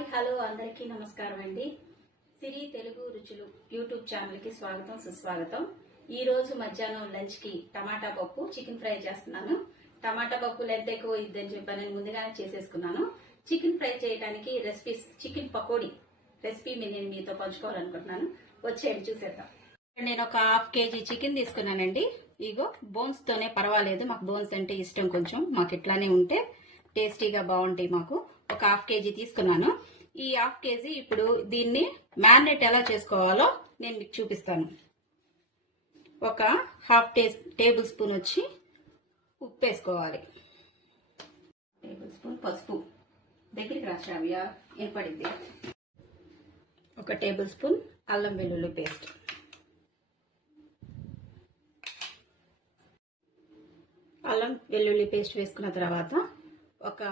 Hi hello అందరికీ నమస్కారం అండి. సిరి తెలుగు రుచులు యూట్యూబ్ ఛానల్ కి స్వాగతం సుస్వాగతం. ఈ రోజు మధ్యాహ్నం లంచ్ కి టమాటా పప్పు చికెన్ ఫ్రై చేస్తున్నాను. టమాటా పప్పు లెంత్ ఎక్కువ ఇద్దని చెప్పి నేను ముందుగానే చేసేసుకున్నాను. చికెన్ ఫ్రై చేయడానికి రెసిపీస్ చికెన్ పకోడీ రెసిపీ నేను మీతో పంచుకోవాలనుకుంటున్నాను. వచ్చేయండి చూసేద్దాం. నేను ఒక ½ కేజీ చికెన్ తీసుకున్నానండి. ఇగో బోన్స్ తోనే పర్వాలేదు, మాకు బోన్స్ అంటే ఇష్టం, కొంచెం మాకు ఇట్లానే ఉంటే టేస్టీగా బాగుంటాయి. మాకు ఒక ½ కేజీ తీసుకున్నాను. ఈ ½ కేజీ ఇప్పుడు దీన్ని మ్యారినేట్ ఎలా చేసుకోవాలో నేను మీకు చూపిస్తాను. ఒక ½ టేబుల్ స్పూన్ వచ్చి ఉప్పు వేసుకోవాలి, టేబుల్ స్పూన్ పసుపు, దగ్గరికి రాశావ్యా ఏర్పడింది, ఒక టేబుల్ స్పూన్ అల్లం వెల్లుల్లి పేస్ట్, అల్లం వెల్లుల్లి పేస్ట్ వేసుకున్న తర్వాత ఒక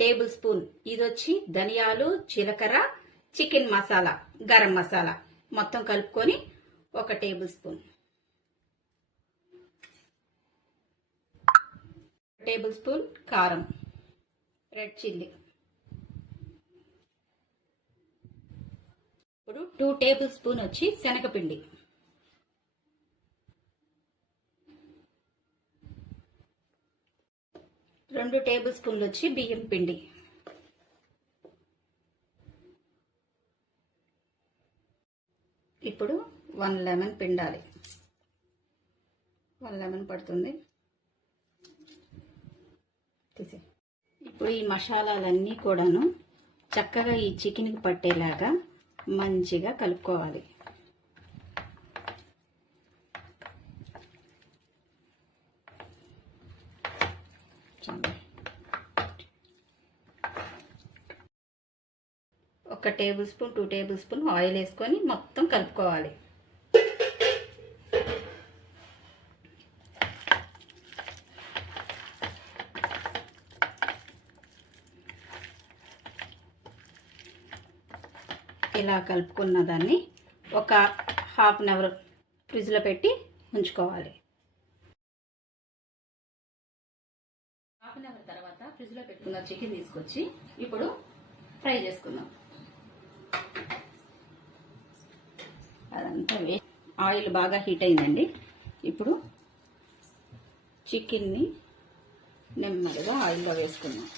టేబుల్ స్పూన్ ఇది వచ్చి ధనియాలు, జీలకర్ర, చికెన్ మసాలా, గరం మసాలా మొత్తం కలుపుకొని ఒక టేబుల్ స్పూన్, టేబుల్ స్పూన్ కారం, రెడ్ చిల్లీ, ఇప్పుడు 2 టేబుల్ స్పూన్ వచ్చి శనగపిండి, 2 టేబుల్ స్పూన్లు వచ్చి బియ్యం పిండి, ఇప్పుడు 1 లెమన్ పిండాలి. 1 లెమన్ పడుతుంది. ఇప్పుడు ఈ మసాలాలన్నీ కూడాను చక్కగా ఈ చికెన్కి పట్టేలాగా మంచిగా కలుపుకోవాలి. ఒక table spoon 2 table spoon oil వేసుకొని మొత్తం కలుపుకోవాలి. ఇలా కలుపుకున్న దాన్ని ఒక ½ అవర్ ఫ్రిడ్జ్లో పెట్టి ఉంచుకోవాలి. ½ అవర్ తర్వాత ఫ్రిడ్జ్లో పెట్టుకున్న చికెన్ తీసుకొచ్చి ఇప్పుడు ఫ్రై చేసుకుందాం. అదంతా ఆయిల్ బాగా హీట్ అయిందండి. ఇప్పుడు చికెన్ని నెమ్మదిగా ఆయిల్లో వేసుకుందాం.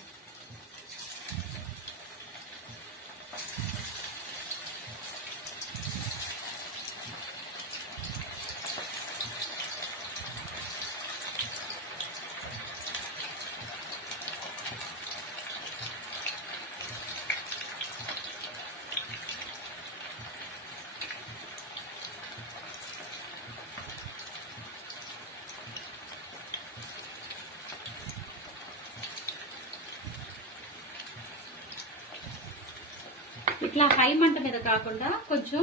ఇట్లా హై మంట మీద కాకుండా కొంచెం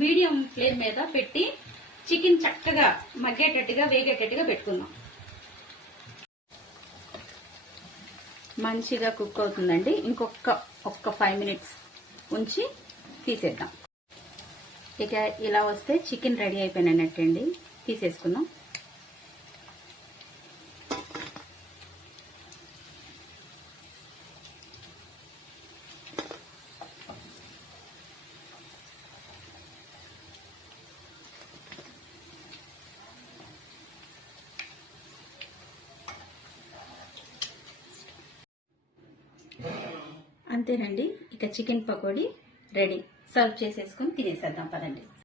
మీడియం ఫ్లేమ్ మీద పెట్టి చికెన్ చక్కగా మగ్గేటట్టుగా వేగేటట్టుగా పెట్టుకుందాం. మంచిగా కుక్ అవుతుందండి. ఇంకొక 5 మినిట్స్ ఉంచి తీసేద్దాం. ఇక ఇలా వస్తే చికెన్ రెడీ అయిపోయినట్టండి. తీసేసుకుందాం. అంతేనండి, ఇక చికెన్ పకోడీ రెడీ. సర్వ్ చేసేసుకొని తినేసేద్దాం పదండి.